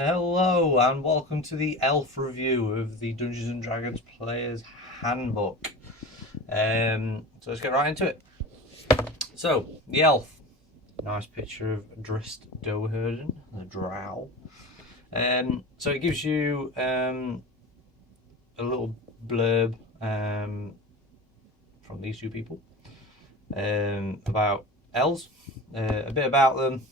Hello and welcome to the elf review of the Dungeons and Dragons Players Handbook. So let's get right into it. So, the elf. Nice picture of Drist Doherden, the drow. So it gives you a little blurb from these two people about elves, a bit about them,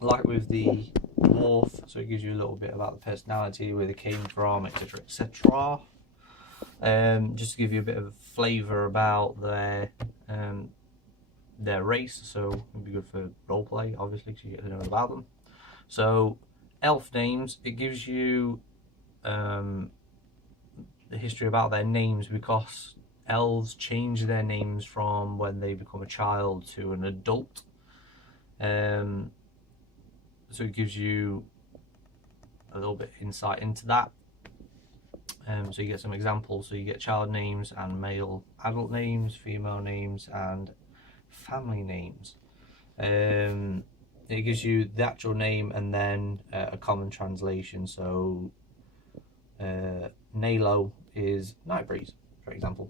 like with the dwarf, so it gives you a little bit about the personality, where they came from, etc, etc. Just to give you a bit of a flavour about their race, so it'd be good for roleplay, obviously, because you get to know about them. So, elf names, it gives you the history about their names, because elves change their names from when they become a child to an adult. So it gives you a little bit insight into that. So you get some examples. So you get child names and male adult names, female names, and family names. It gives you the actual name and then a common translation. So Nalo is night breeze, for example.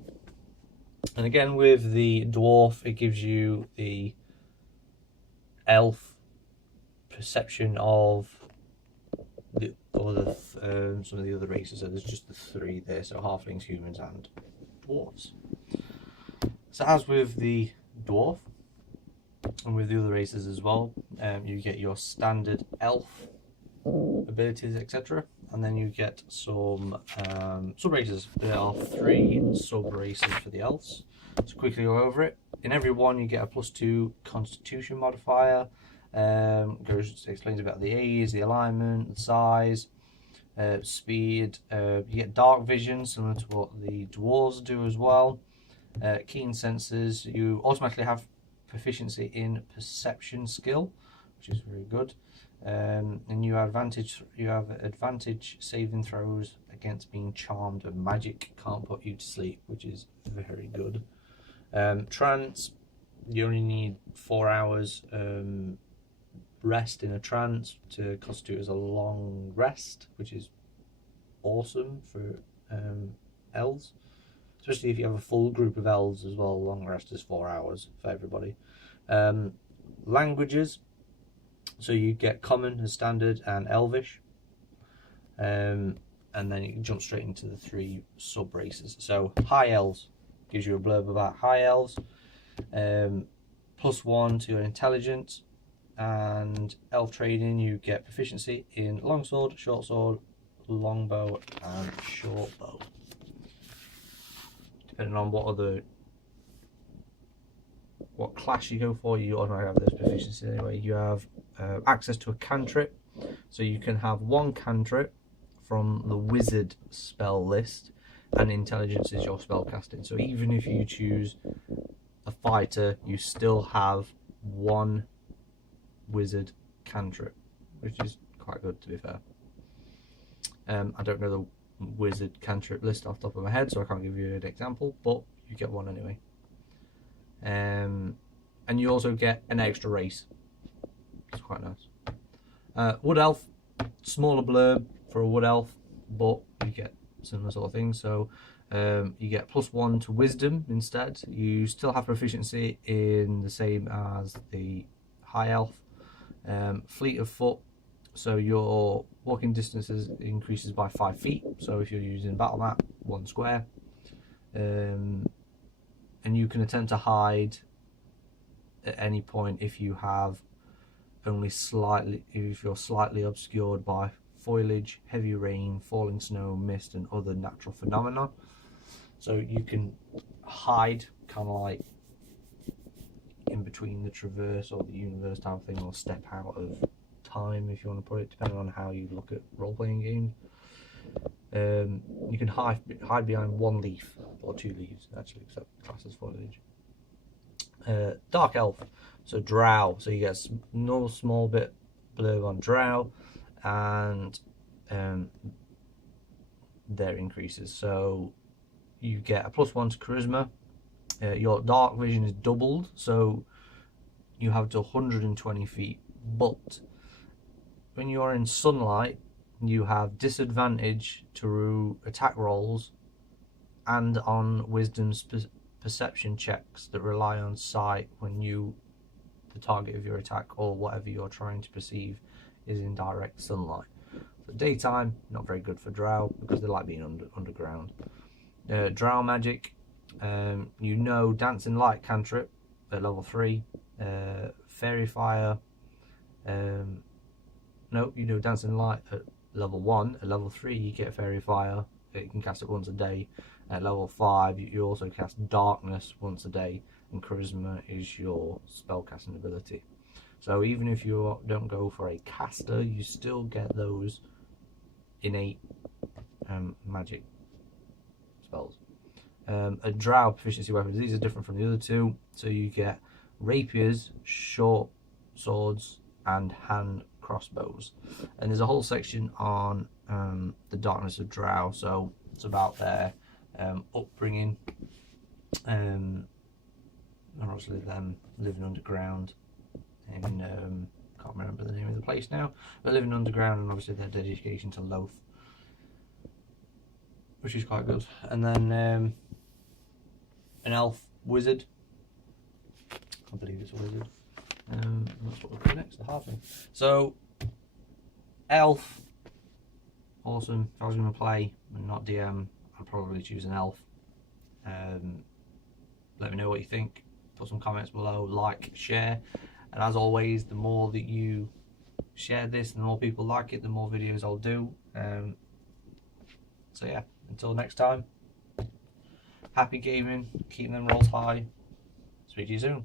And again with the dwarf, it gives you the elf perception of the other some of the other races. So there's just the three there, so halflings, humans, and dwarves. So as with the dwarf and with the other races as well, you get your standard elf abilities, etc., and then you get some sub races. There are 3 sub races for the elves. So quickly go over it. In every one you get a +2 constitution modifier. Explains about the age, the alignment, the size, speed. You get dark vision, similar to what the dwarves do as well. Keen senses. You automatically have proficiency in perception skill, which is very good. And you have advantage saving throws against being charmed, and magic can't put you to sleep, which is very good. Trance. You only need 4 hours rest in a trance to constitute as a long rest, which is awesome for elves, especially if you have a full group of elves as well. Long rest is 4 hours for everybody. Languages, so you get common as standard and elvish, and then you can jump straight into the 3 sub races. So high elves gives you a blurb about high elves. +1 to your intelligence, and elf trading, you get proficiency in longsword, short sword, longbow, and short bow. Depending on what class you go for, you automatically have those proficiencies anyway. You have access to a cantrip, so you can have 1 cantrip from the wizard spell list, and intelligence is your spell casting. So even if you choose a fighter, you still have 1 wizard cantrip, which is quite good, to be fair. I don't know the wizard cantrip list off the top of my head, so I can't give you an example, but you get 1 anyway. And you also get an extra race. It's quite nice. Wood elf, smaller blurb for a wood elf, but you get similar sort of things. So you get +1 to wisdom instead. You still have proficiency in the same as the high elf. Fleet of foot, so your walking distances increases by 5 feet. So if you're using battle map, 1 square, and you can attempt to hide at any point if you have if you're slightly obscured by foliage, heavy rain, falling snow, mist, and other natural phenomena. So you can hide kind of like in between the traverse or the universe type of thing, or step out of time, if you want to put it, depending on how you look at role-playing games. You can hide behind 1 leaf, or 2 leaves actually, except classes foliage. Dark elf, so drow, so you get another small bit blurb on drow, and their increases. So you get a +1 to charisma. Your dark vision is doubled, so you have to 120 feet, but when you're in sunlight, you have disadvantage to attack rolls and on wisdom perception checks that rely on sight when the target of your attack or whatever you're trying to perceive is in direct sunlight. So daytime, not very good for drow because they like being underground. Drow magic, you know Dancing Light cantrip at level 3, Fairy Fire, no, you know Dancing Light at level 1, at level 3 you get Fairy Fire, you can cast it once a day. At level 5 you also cast Darkness once a day, and Charisma is your spellcasting ability. So even if you don't go for a caster, you still get those innate magic spells. A drow proficiency weapons, these are different from the other two. So you get rapiers, short swords, and hand crossbows. And there's a whole section on the darkness of drow, so it's about their upbringing, and obviously them living underground in can't remember the name of the place now, but living underground, and obviously their dedication to Loth, which is quite good. And then an elf wizard, I believe it's a wizard, that's what we'll do next, the halfling. So elf, awesome. If I was going to play and not DM, I'd probably choose an elf. Let me know what you think, put some comments below, like, share, and as always, the more that you share this, the more people like it, the more videos I'll do. So yeah, until next time, happy gaming, keeping them rolls high, speak to you soon.